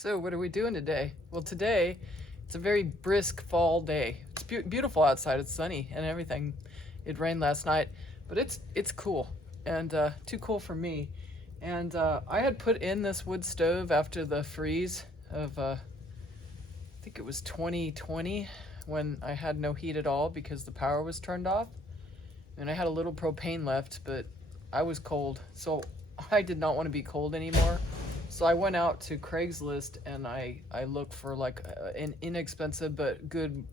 So what are we doing today? Well, today it's a very brisk fall day. It's beautiful outside. It's sunny and everything. It rained last night, but it's cool and too cool for me. And I had put in this wood stove after the freeze of I think it was 2020 when I had no heat at all because the power was turned off, and I had a little propane left, but I was cold, so I did not want to be cold anymore. So I went out to Craigslist and I looked for like an inexpensive but good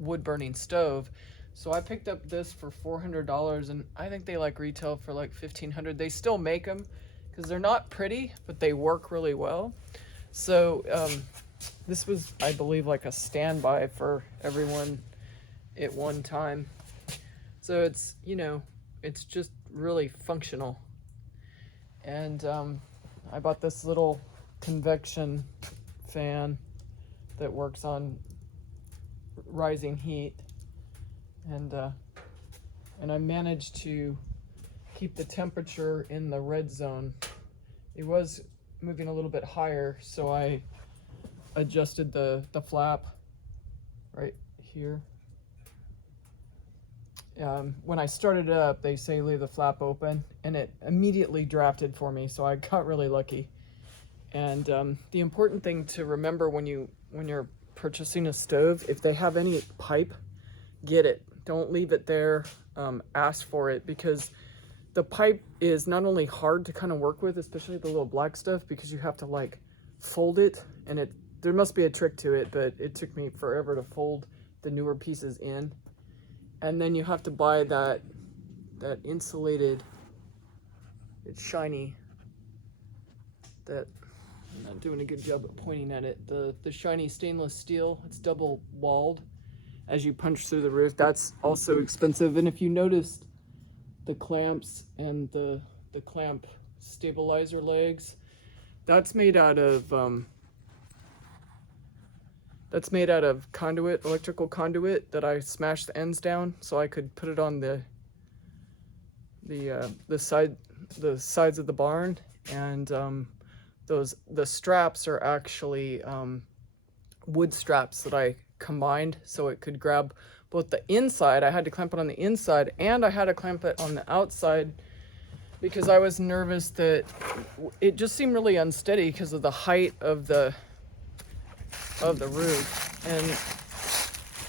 wood burning stove. So I picked up this for $400, and I think they like retail for like $1,500. They still make them because they're not pretty, but they work really well. So this was, I believe, like a standby for everyone at one time. So it's, it's just really functional. And I bought this little convection fan that works on rising heat, and I managed to keep the temperature in the red zone. It was moving a little bit higher, so I adjusted the flap right here. When I started it up, they say leave the flap open, and it immediately drafted for me, so I got really lucky. And the important thing to remember when you're purchasing a stove, if they have any pipe, get it. Don't leave it there. Ask for it, because the pipe is not only hard to kind of work with, especially the little black stuff, because you have to like fold it, and there must be a trick to it, but it took me forever to fold the newer pieces in. And then you have to buy that insulated, it's shiny, that, I'm not doing a good job of pointing at it, the shiny stainless steel. It's double walled as you punch through the roof. That's also expensive. And if you noticed the clamps and the clamp stabilizer legs, that's made out of conduit, electrical conduit, that I smashed the ends down so I could put it on the sides of the barn. And the straps are actually wood straps that I combined so it could grab both the inside. I had to clamp it on the inside, and I had to clamp it on the outside because I was nervous that it just seemed really unsteady because of the height of the roof. And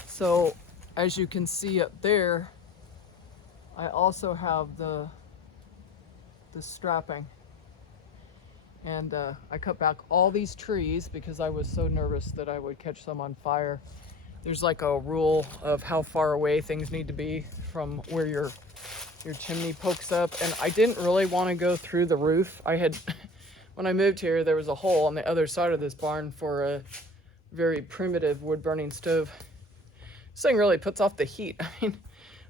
so as you can see up there, I also have the strapping. And I cut back all these trees because I was so nervous that I would catch some on fire. There's like a rule of how far away things need to be from where your chimney pokes up, and I didn't really want to go through the roof. When I moved here, there was a hole on the other side of this barn for a very primitive wood burning stove. This thing really puts off the heat. I mean,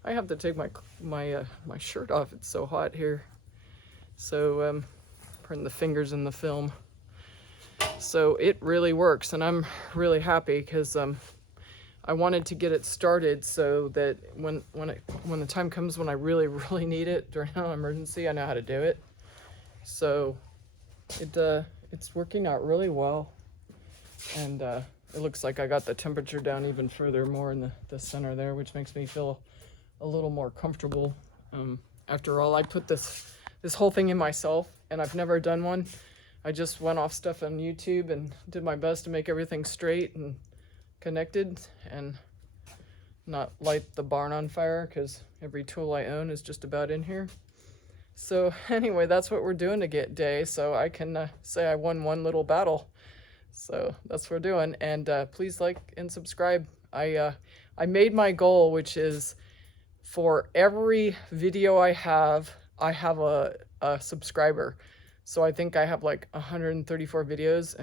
I have to take my shirt off. It's so hot here. So putting the fingers in the film. So it really works, and I'm really happy because I wanted to get it started so that when the time comes when I really need it during an emergency, I know how to do it. So it's working out really well, and it looks like I got the temperature down even further, more in the center there, which makes me feel a little more comfortable. After all, I put this whole thing in myself, and I've never done one. I just went off stuff on YouTube and did my best to make everything straight and connected and not light the barn on fire, because every tool I own is just about in here. So anyway, that's what we're doing today, so I can say I won one little battle. So that's what we're doing, and please like and subscribe. I made my goal, which is for every video I have a subscriber. So I think I have like 134 videos,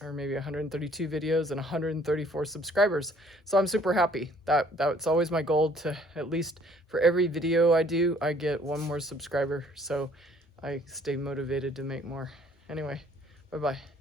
or maybe 132 videos and 134 subscribers. So I'm super happy. That's always my goal, to at least for every video I do, I get one more subscriber. So I stay motivated to make more. Anyway, bye-bye.